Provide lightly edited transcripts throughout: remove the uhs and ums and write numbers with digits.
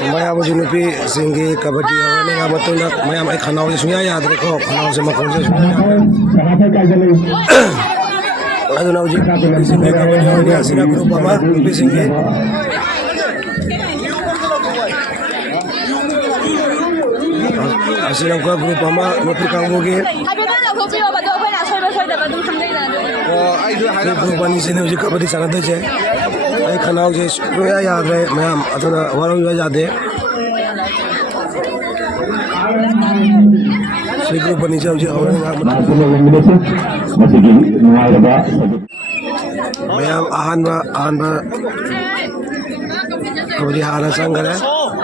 Maya mo sinupi singgi kabadi awani nga matuna maya may khanaw sunya yadre ko khanaw se makon se sunya ado na uji singgi kabadi awani asira grup ama nupi singgi asira ko grup ama nupi kangbogi grup ani sine uji kabadi sanade je ay khanaw je sunya yadre maya aduna waro yo yade Siguro pa niya siya orang nga mayam ahan ba kabadi hanan sang gara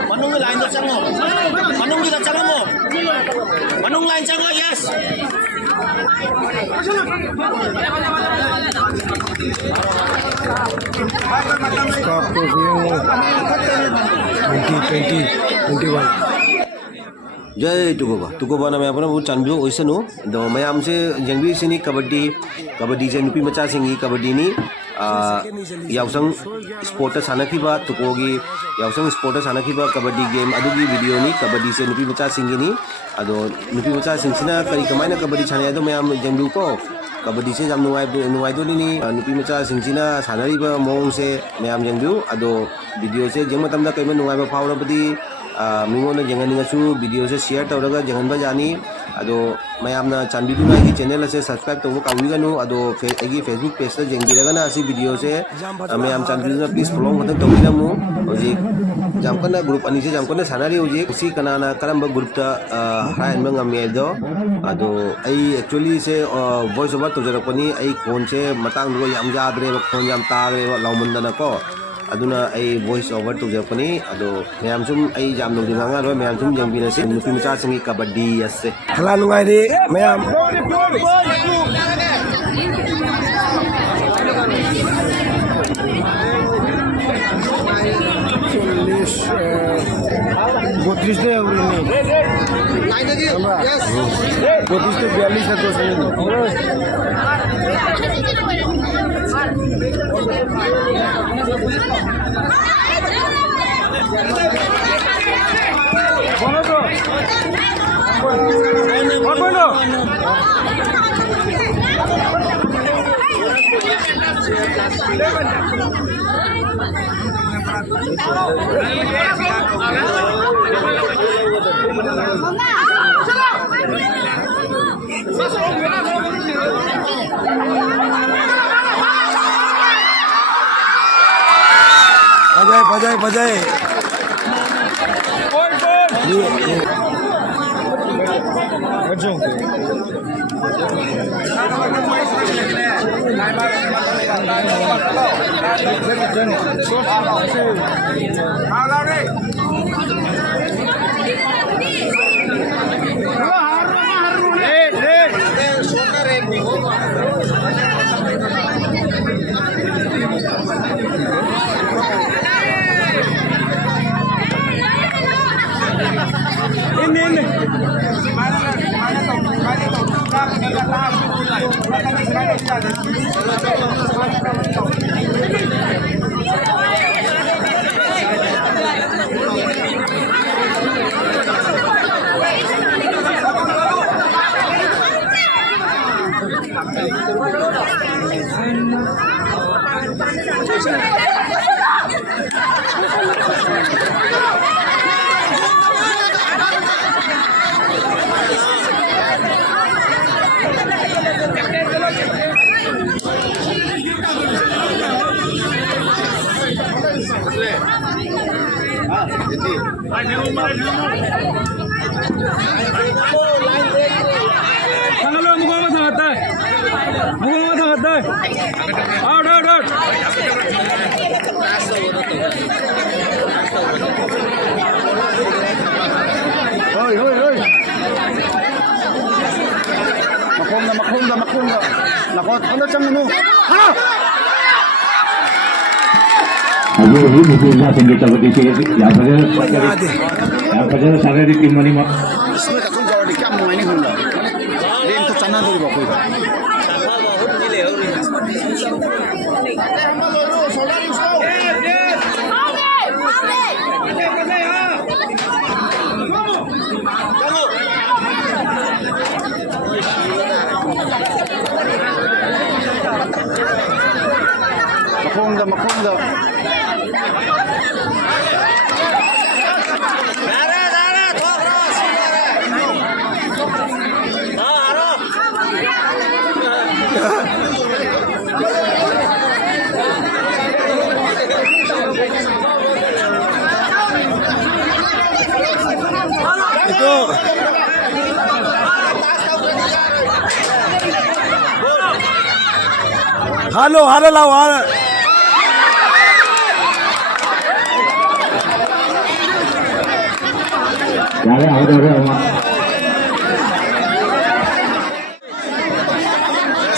manung line da chango manung line chango yes Stop to yung 2021 जय तुकोबा ना मैं अपना वो चांबियो ओइसन हो दो मैं हमसे जंगली से नहीं कबड्डी से नुपी मचा सिंगी कबड्डी नी यावसंग स्पोर्ट साना की बात तुकोगी यावसंग स्पोर्ट साना की बात कबड्डी गेम अदुगी वीडियो नी कबड्डी से नुपी मचा सिंगी नी अदो नुपी मचा सिंगसिना करी कमाई ना कबड्डी छाने अदो मैं हम जंगली को कबड्डी से जम नुवाई दो नी नुपी मचा सिंगसिना सानारी बा मोंग से मैं हम जंगली अदो वीडियो से जंग मतम दा कई में नुवाई बा फावरा बदी मिंगोन जंगनिंगसु वीडियो से शेयर तौरगा जंगनबा जानी अदो मयामना चांबिदुना की चैनल से सब्सक्राइब तौबो काउनिगनु अदो एगी फेसबुक पेज से जंगिरगना असि वीडियो से मयाम चांबिदुना प्लीज फॉलो मदन तौबिदमु होजि जामकना ग्रुप अनि से जामकना सानारी होजि उसी कनाना करंबा ग्रुप ता हायन ngam अदो आई एक्चुअली से वॉइस ओवर तौजरपनी आई फोन से मतंग रो याम जाद्रे फोन याम ताग्रे लाउमंदना को अदुना आई वॉइस ओवर तौजरपनी अदो मैम सुम आई जाम नो दिमांगा रो मैम सुम जंगबिना से नुपी मचा संगी कबड्डी असे हला नुगाइरी मैम बत्तीस थे बत्तीस थे 42 है बजाए Makonda. Nakot, ano siyang ano? Ha? Ayo ini punya senjata berdisi ya pada sana di tim mana mak? इसमें कौन जाओ क्या मुआयने होगा लेकिन तो चना तो बाकोई का ꯃꯈꯣꯡꯗ Ito. Halo law, halo.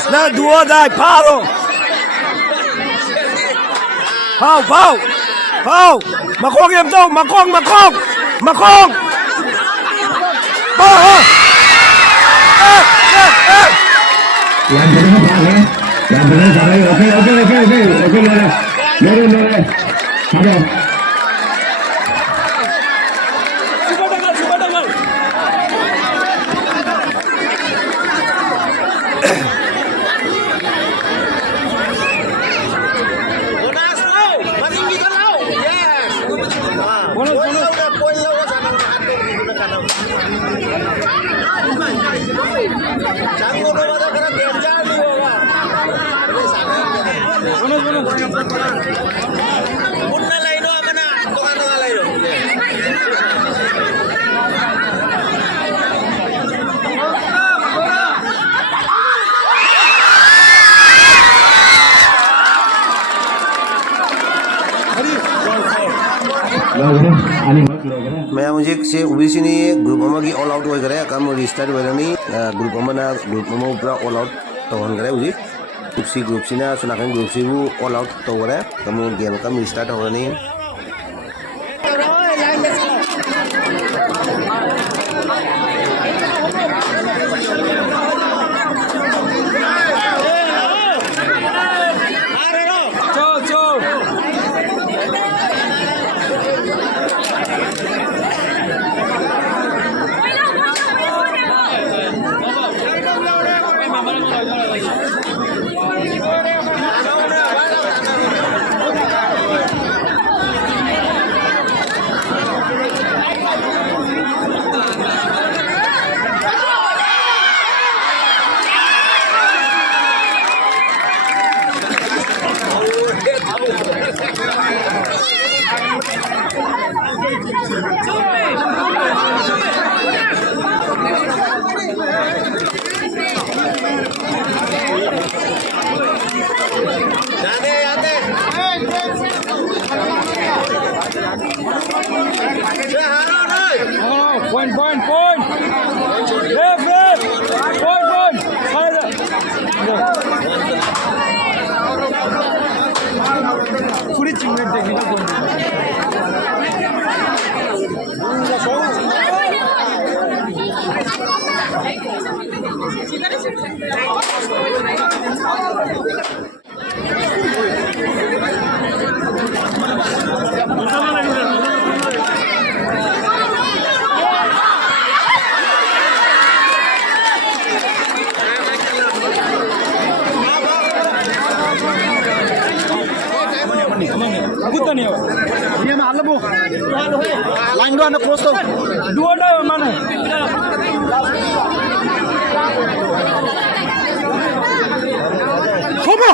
Na dua dai paro. Pau. Makong em đâu, makong. Yang benar salah. Oke. Lore. Ada. मैं मुझे से ओबीसी ने ग्रुप अमा की ऑल आउट हो गए काम रिस्टार्ट हो नहीं ग्रुप अमा पूरा ऑल आउट तो हन गए उजी ग्रुप सी ना सुनाखन ग्रुप सी वो ऑल आउट तो गए काम गेम काम रिस्टार्ट हो नहीं Point. Left. Point. Fully teammate technical point. Ini mah Allah bu. Lain dua anak cross tu. Dua dah mana? Coba.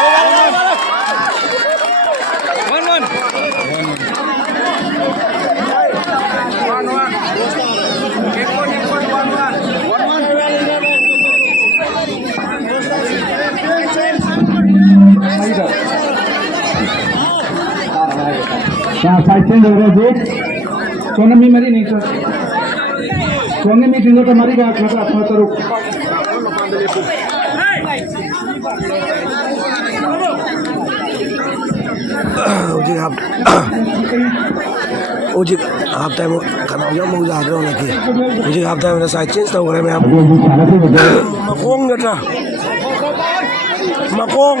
One. Side change हो रहा है जो सोने में मरी नहीं सर सोने में जिंदा तो मरी बात मतलब अपना तो रुक मुझे हाफ टाइम खाना हो गया मुझे हाथ में लगे मुझे हाफ टाइम मेरा साइड चेंज तो हो रहा है मैं मकोंग नटा मकोंग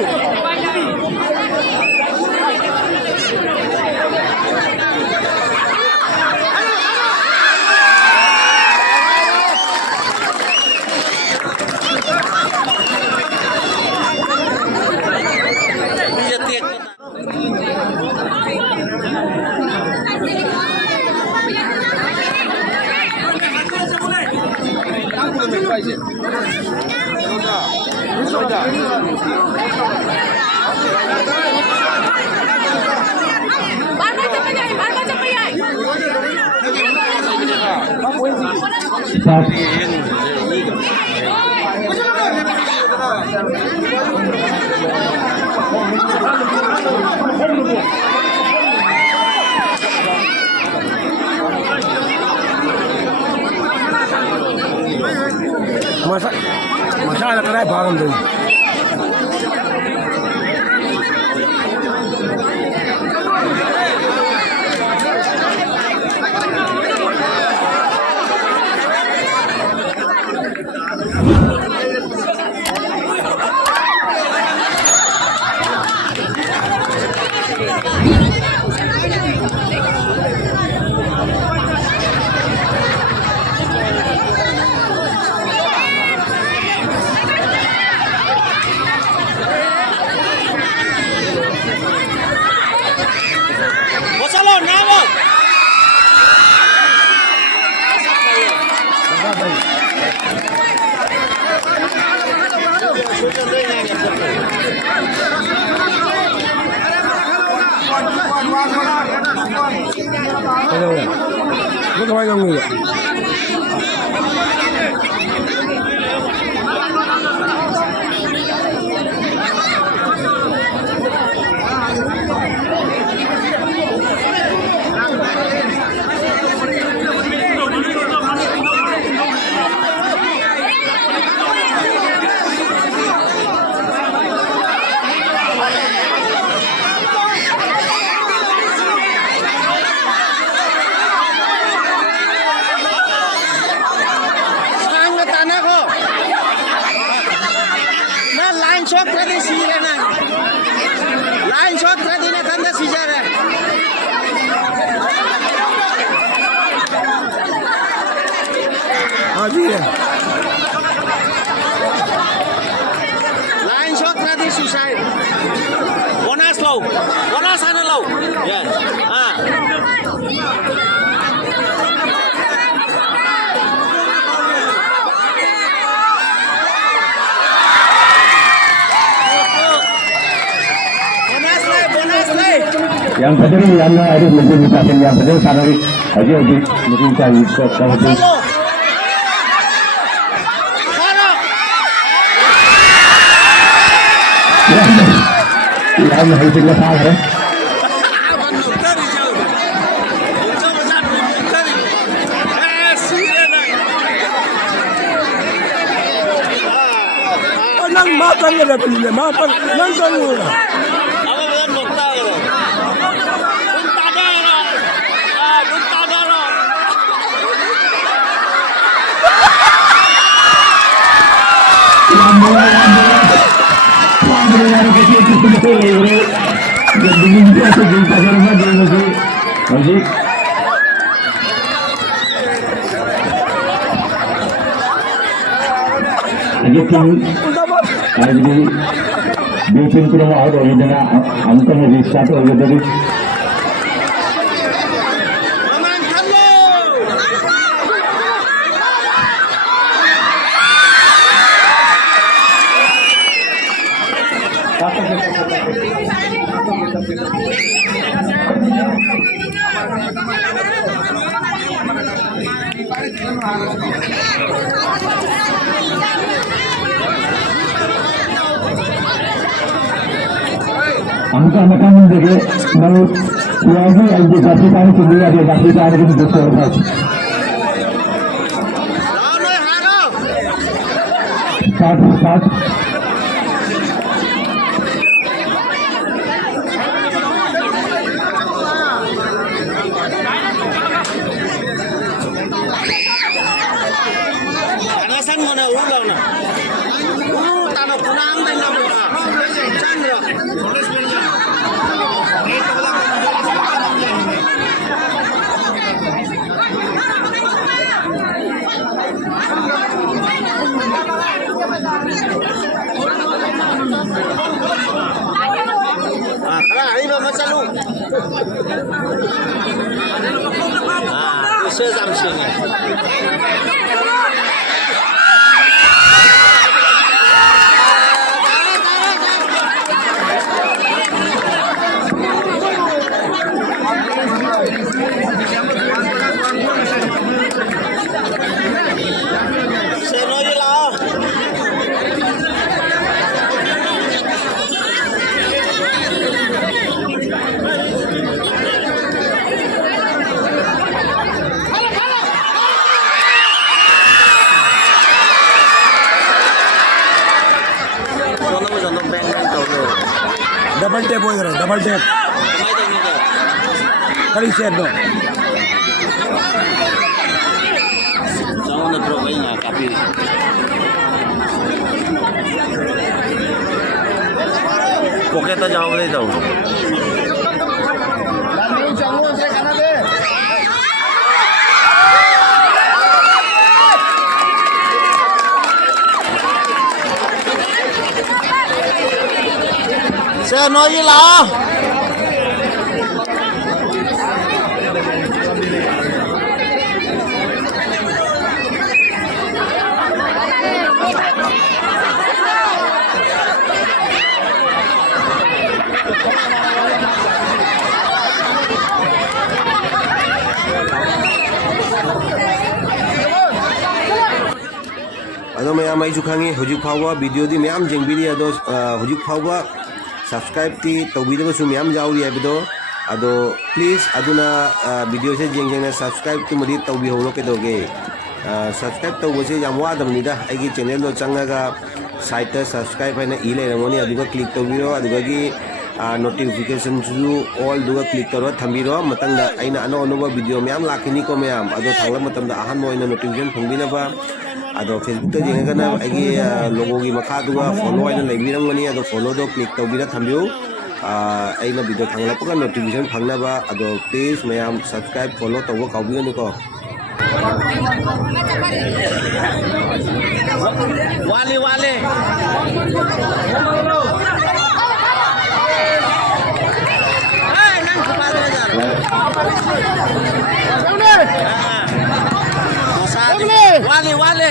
मसाला लग रहा है भागम दो Nó có ai không người ạ? हाँ जी है Line shot tadi suicide. Bonus low. Bonus sana low. Yan. Yang tadi yang ada mungkin bisa yang tadi sangat aja mungkin cari ke kawasan. Yang harus kita tahu. Nang makan ya dah pilih makan nang kamu lah. bikin kurang ada yang angka lebih satu lagi dari angka makan menjadi lalu lagi yang dikasihkan kedua dia dikasihkan itu betul. Start. Alasan mana ulang na? Tanah punang dan nama. Chandra. Ini macam lu. Bisa sampai ni. Double tape होइदरो double tape Kamay tayo nito. करी set दो Saan na bro kayo nga kapi? Pocket na jaw mo dito. Lalu jangan saya kanan deh. Saya nói với là Ado mayam ay sukhangi hujik phawa video di mayam jengbiri ado hujik phawa subscribe ti tawbida ba su mayam jawri abido ado please aduna video se jengjeng na subscribe tu mari tawbi holo ke doge subscribe tawbo se yam wa dam ni da ai gi channel lo changaga site ta subscribe haina i le ramoni aduga click tawbiro aduga gi notification su all duga click taro thambiro matangda aina ano anoba video mayam lakini ko mayam ado thangla matamda ahan moina notification phongbina ba ado Facebook ta jenga na agi logo gi makha duga follow aina laibiram gani ado follow do click tawbira thambiu aina video thangla puka notification phangna ba ado please mayam subscribe follow tawbo kaubigani ko wali wali. Eh, nang kepada aja. Wali wali.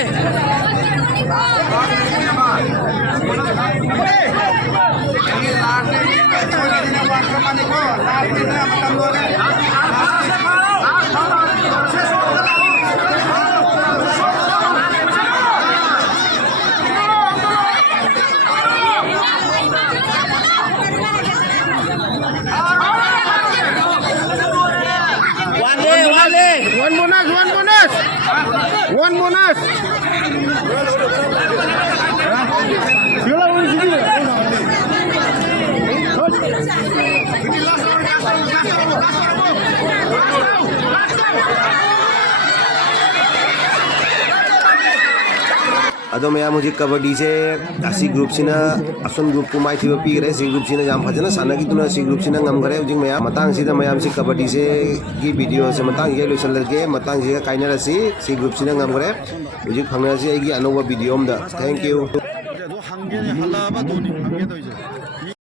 One bonus. One bonus. ado mayam hujik kabaddi se asi group sina asun group ko mai thiba pi gre si group sina jam phajana sana gi tuna si group sina ngam gare hujik mayam matang sida mayam si kabaddi se gi video se matang ye losan large matang ji kaina rasi si group sina ngam gare hujik phangna si ai gi anoba video am da thank you 너 한 개니 할라봐 돈이 한 개도 이제.